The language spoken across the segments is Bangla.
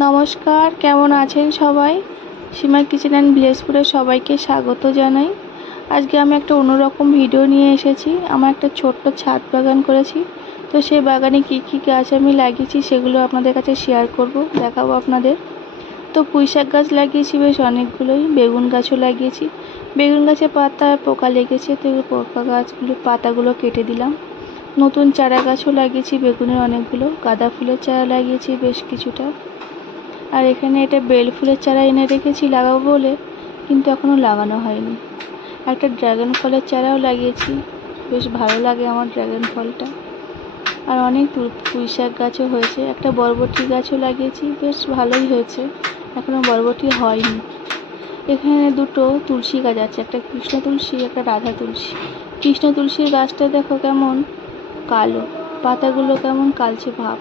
নমস্কার, কেমন আছেন সবাই? সীমা কিচেন অ্যান্ড ভিলেজপুরে সবাইকে স্বাগত জানাই। আজকে আমি একটা অন্যরকম ভিডিও নিয়ে এসেছি। আমার একটা ছোট্ট ছাদ বাগান করেছি, তো সেই বাগানে কি কি গাছ আমি লাগিয়েছি সেগুলো আপনাদের কাছে শেয়ার করব, দেখাবো আপনাদের। তো পুঁই শাক গাছ লাগিয়েছি বেশ অনেকগুলোই, বেগুন গাছও লাগিয়েছি। বেগুন গাছে পাতায় পোকা লেগেছে, তো পোকা গাছগুলো পাতাগুলো কেটে দিলাম। নতুন চারা গাছও লাগিয়েছি বেগুনের অনেকগুলো, গাঁদা ফুলের চারা লাগিয়েছি বেশ কিছুটা। আর এখানে এটা বেল ফুলের চারা এনে রেখেছি লাগাবো বলে, কিন্তু এখনও লাগানো হয়নি। একটা ড্রাগন ফলের চারাও লাগিয়েছি, বেশ ভালো লাগে আমার ড্রাগন ফলটা। আর অনেক পুঁই শাক গাছও হয়েছে। একটা বরবটি গাছও লাগিয়েছি, বেশ ভালোই হয়েছে, এখনও বরবটি হয়নি। এখানে দুটো তুলসী গাছ আছে, একটা কৃষ্ণ তুলসী, একটা রাধা তুলসী। কৃষ্ণ তুলসীর গাছটা দেখো কেমন কালো, পাতাগুলো কেমন কালচে ভাব।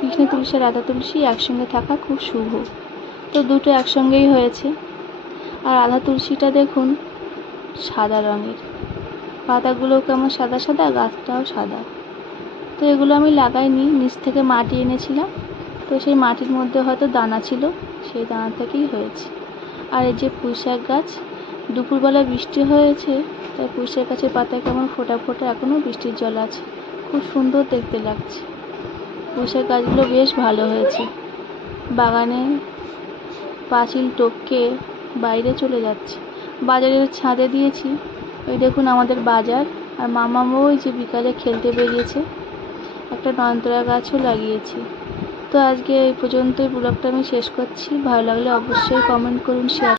কৃষ্ণ তুলসী রাধা তুলসী একসঙ্গে থাকা খুব শুভ, তো দুটো একসঙ্গেই হয়েছে। আর রাধা তুলসীটা দেখুন সাদা রঙের, পাতাগুলো কেমন সাদা সাদা, গাছটাও সাদা। তো এগুলো আমি লাগাইনি, নিচ থেকে মাটি এনেছিলাম, তো সেই মাটির মধ্যে হয়তো দানা ছিল, সেই দানা থেকেই হয়েছে। আর এই যে পুঁই শাক গাছ, দুপুরবেলা বৃষ্টি হয়েছে, তাই পুঁই শাক গাছের পাতায় কেমন ফোটা ফোটা এখনও বৃষ্টির জল আছে, খুব সুন্দর দেখতে লাগছে। পুঁই শাক গাছগুলো বেশ ভালো হয়েছে। বাগানে পাঁচিল টপকে বাইরে চলে যাচ্ছে। বাজারের ছাদে দিয়েছি, ওই দেখুন আমাদের বাজার। আর মামামও ওই যে বিকালে খেলতে বেরিয়েছে। একটা নয়নতারা গাছও লাগিয়েছি। তো আজকে এই পর্যন্তই ব্লগটা আমি শেষ করছি। ভালো লাগলে অবশ্যই কমেন্ট করুন, শেয়ার